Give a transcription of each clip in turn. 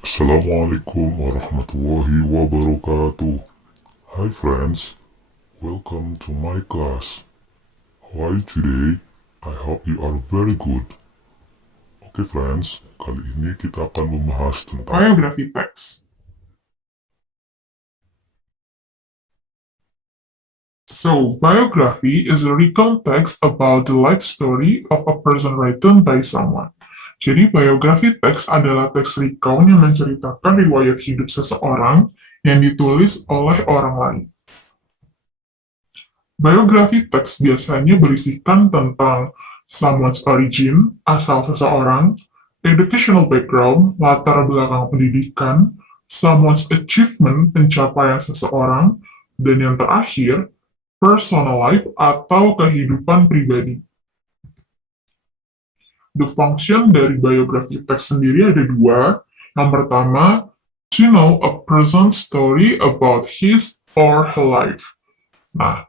Assalamualaikum warahmatullahi wabarakatuh. Hi friends, welcome to my class. How are you today? I hope you are very good. Oke friends, kali ini kita akan membahas tentang Biography text. So, biography is a recount text about the life story of a person written by someone. Jadi, biography text adalah teks recount yang menceritakan riwayat hidup seseorang yang ditulis oleh orang lain. Biography text biasanya berisikan tentang someone's origin, asal seseorang, educational background, latar belakang pendidikan, someone's achievement, pencapaian seseorang, dan yang terakhir, personal life atau kehidupan pribadi. The function dari biography text sendiri ada dua. Yang pertama, to know a person's story about his or her life. Nah,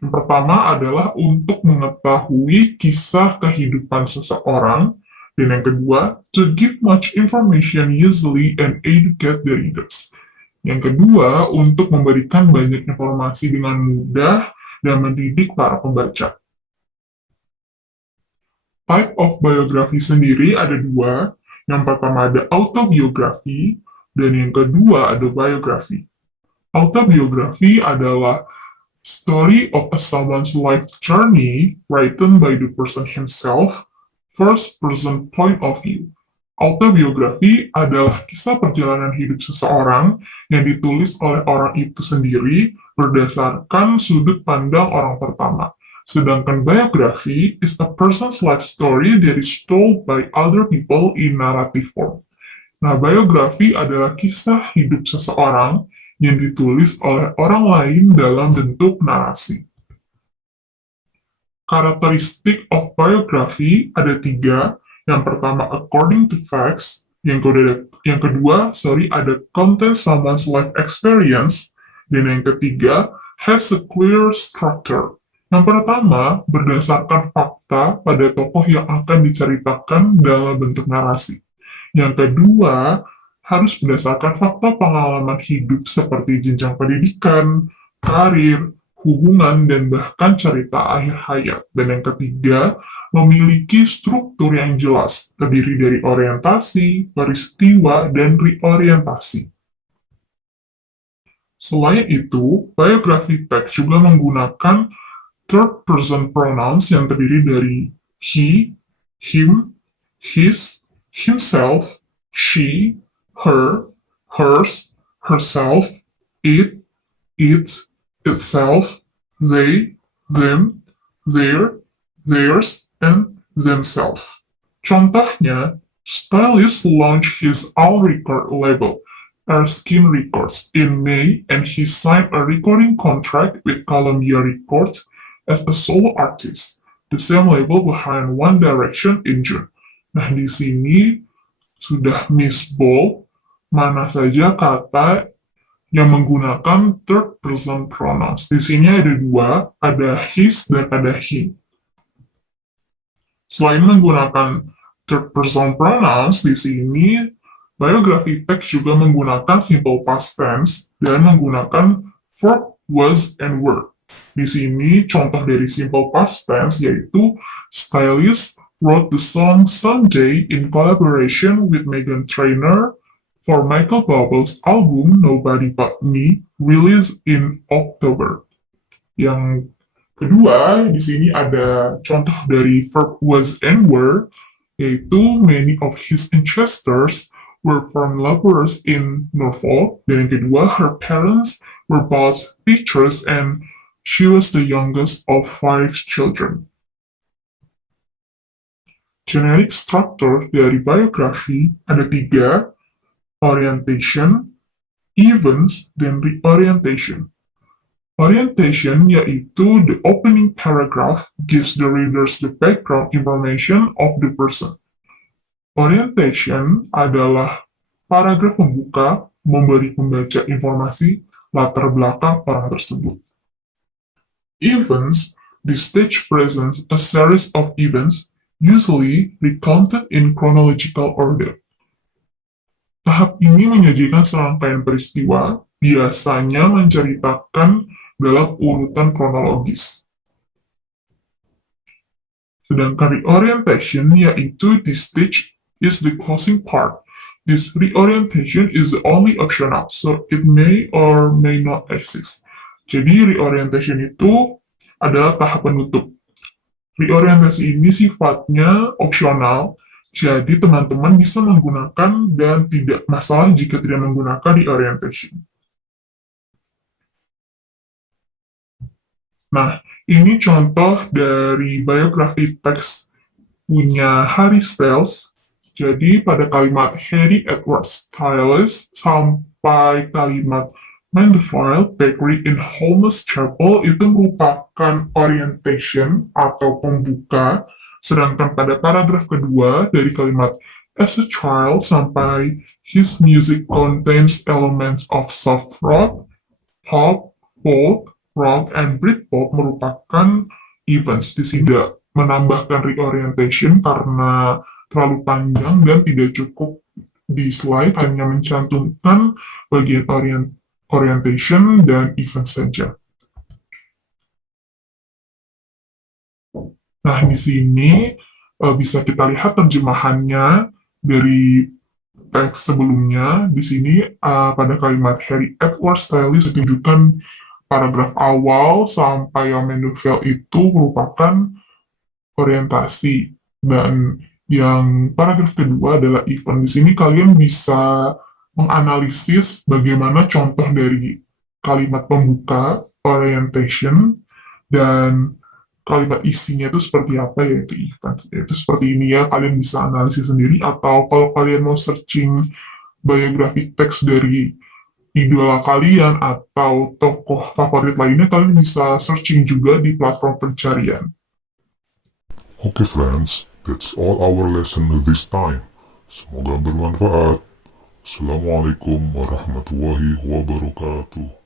yang pertama adalah untuk mengetahui kisah kehidupan seseorang, dan yang kedua, to give much information easily and educate the readers. Yang kedua, untuk memberikan banyak informasi dengan mudah dan mendidik para pembaca. Type of biography sendiri ada dua. Yang pertama ada autobiography, dan yang kedua ada biography. Autobiography adalah story of someone's life journey written by the person himself, first person point of view. Autobiografi adalah kisah perjalanan hidup seseorang yang ditulis oleh orang itu sendiri berdasarkan sudut pandang orang pertama. Sedangkan biografi is a person's life story that is told by other people in narrative form. Nah, biografi adalah kisah hidup seseorang yang ditulis oleh orang lain dalam bentuk narasi. Karakteristik of biography ada tiga. Yang pertama, according to facts. Yang kedua, ada content someone's life experience. Dan yang ketiga, has a clear structure. Yang pertama, berdasarkan fakta pada tokoh yang akan diceritakan dalam bentuk narasi. Yang kedua, harus berdasarkan fakta pengalaman hidup seperti jenjang pendidikan, karir, hubungan, dan bahkan cerita akhir hayat. Dan yang ketiga, memiliki struktur yang jelas, terdiri dari orientasi, peristiwa, dan reorientasi. Selain itu, biography text juga menggunakan third person pronouns yang terdiri dari he, him, his, himself, she, her, hers, herself, it, its, itself, they, them, their, theirs, and themselves. Contohnya, Stylist launched his own record label, Erskine Records, in May, and he signed a recording contract with Columbia Records as a solo artist, the same label behind One Direction in June. Nah, di sini sudah Miss Bold, mana saja kata yang menggunakan third person pronouns. Di sini ada dua, ada his dan ada him. Selain menggunakan third person pronouns, di sini biography text juga menggunakan simple past tense dan menggunakan verb, was, and were. Di sini contoh dari simple past tense yaitu Stylist wrote the song Someday in collaboration with Meghan Trainor for Michael Buble's album Nobody But Me, released in October. Yang kedua, di sini ada contoh dari verb was and were, yaitu many of his ancestors were from laborers in Norfolk. Dan yang kedua, her parents were both teachers and she was the youngest of 5 children. Generic structure dari biografi ada 3, orientation, events, dan reorientation. Orientation yaitu the opening paragraph gives the readers the background information of the person. Orientation adalah paragraf pembuka memberi pembaca informasi latar belakang orang tersebut. Events, the stage presents a series of events usually recounted in chronological order. Tahap ini menyajikan serangkaian peristiwa, biasanya menceritakan dalam urutan kronologis. Sedangkan reorientation, yaitu this stage is the closing part. This reorientation is only optional, so it may or may not exist. Jadi reorientation itu adalah tahap penutup. Reorientasi ini sifatnya opsional, jadi teman-teman bisa menggunakan dan tidak masalah jika tidak menggunakan reorientation. Nah, ini contoh dari biografi teks punya Harry Styles. Jadi pada kalimat Harry Edward Styles sampai kalimat Mandeville Bakery in Holmes Chapel itu merupakan orientation atau pembuka, sedangkan pada paragraf kedua dari kalimat as a child sampai his music contains elements of soft rock, pop, folk, rock, and Britpop merupakan events. Di sini tidak menambahkan reorientation karena terlalu panjang dan tidak cukup di slide, hanya mencantumkan bagian orientation dan event saja. Nah, di sini bisa kita lihat terjemahannya dari teks sebelumnya. Di sini pada kalimat Harry Edward Styles ditunjukkan paragraf awal sampai yang Mandeville itu merupakan orientasi, dan yang paragraf kedua adalah event. Di sini kalian bisa menganalisis bagaimana contoh dari kalimat pembuka, orientation, dan kalimat isinya itu seperti apa, yaitu event. Itu seperti ini ya, kalian bisa analisis sendiri, atau kalau kalian mau searching biografi teks dari idola kalian atau tokoh favorit lainnya, kalian bisa searching juga di platform pencarian. Okay friends, that's all our lesson this time. Semoga bermanfaat. Assalamualaikum warahmatullahi wabarakatuh.